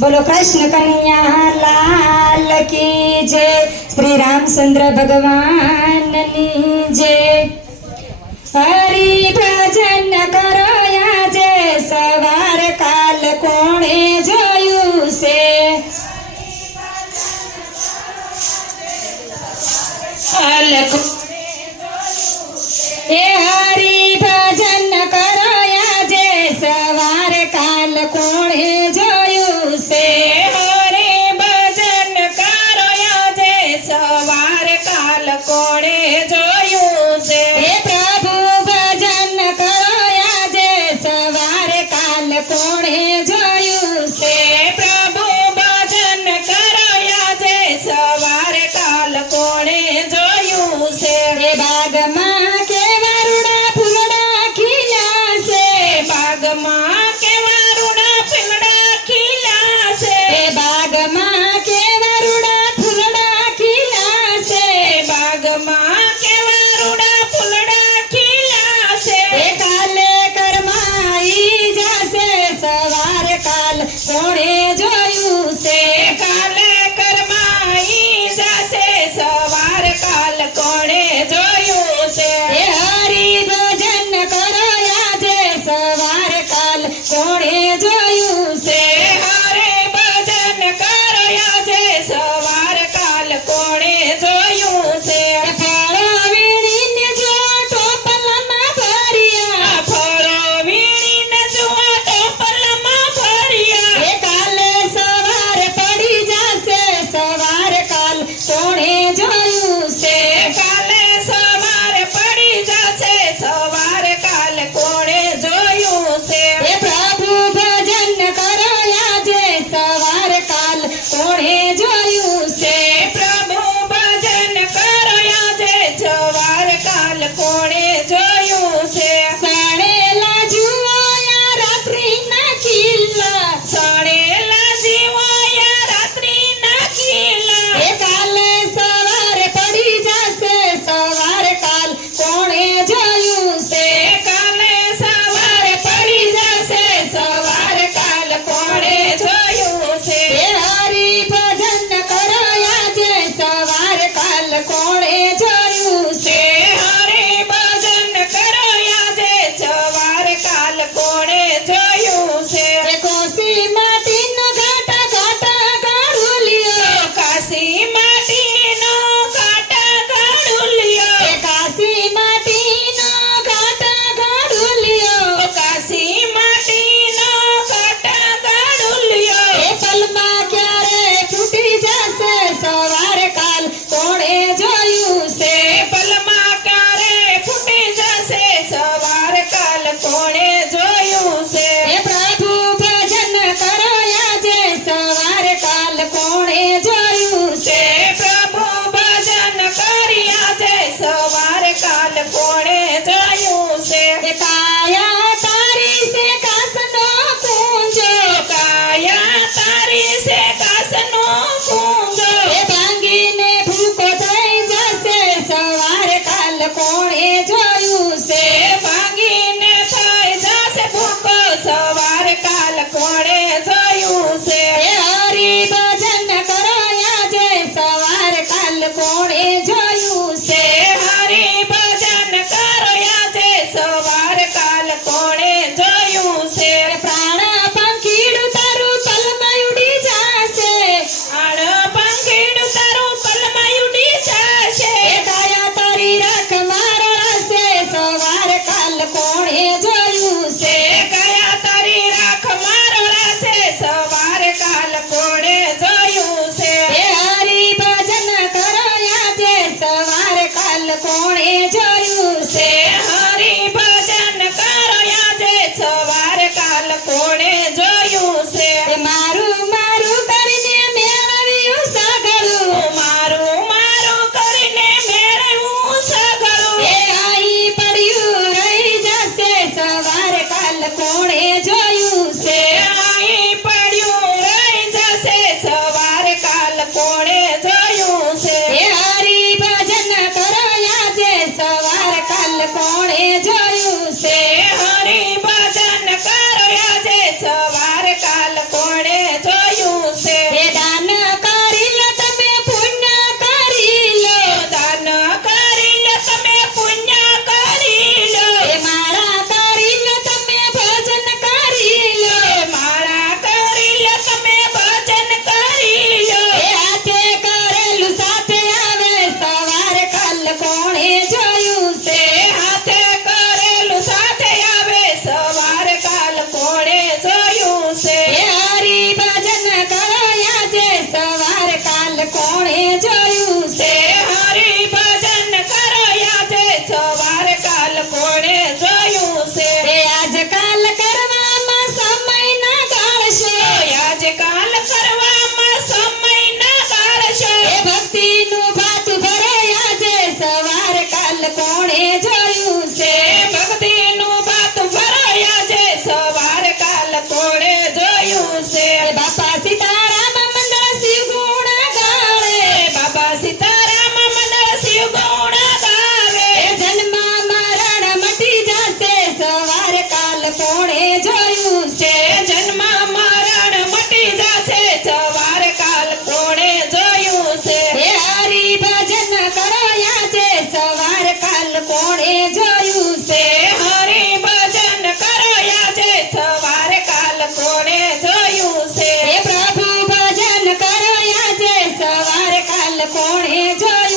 बोलो कृष्ण कन्हैया लाल की जय। श्री रामचंद्र भगवान ની जय। हरि भजन करो આજે સવાર કાલ કોણે જોયું છે। એ હરિ ભજન કરો આજે સવાર કાલ કોણે જોયું છે। હરે ભજન કરો આજે સવાર કાલ કોણે જોયું છે। એ પ્રભુ ભજન કરો આજે સવાર કાલ કોણે જોયું છે। પ્રભુ ભજન કરો આજે સવાર કાલ કોણે જોયું છે। એ બાગમાં કેવા રૂડા ફૂલડા ખીલ્યા છે। બાગમાં કેવા રૂડા ફૂલડા ખીલ્યા છે। એ બાગમાં કેવા રૂડા ફૂલડા ખીલ્યા છે। બાગમાં કેવા રૂડા ફૂલડા ખીલ્યા છે। એ કાલે કરમાઈ જશે સવાર કાલ કોણે જોયું છે। કાલે કરમાઈ જશે સવાર કાલ કોણે જોયું છે। એ હરિ ભજન કરો આજે સવાર કાલ કોણે જોયું છે। હરે ભજન કરો આજે સવાર કાલ કોણે જોયું છે। ફળો વીણીને જો ટોપલામાં ભર્યા। ફળો વીણીને જુઓ ટોપલામાં ભર્યા। એ કાલે સવાર પડી જશે સવાર કાલ કોણે જોયું છે। કાલે કાલ કોણે જોયું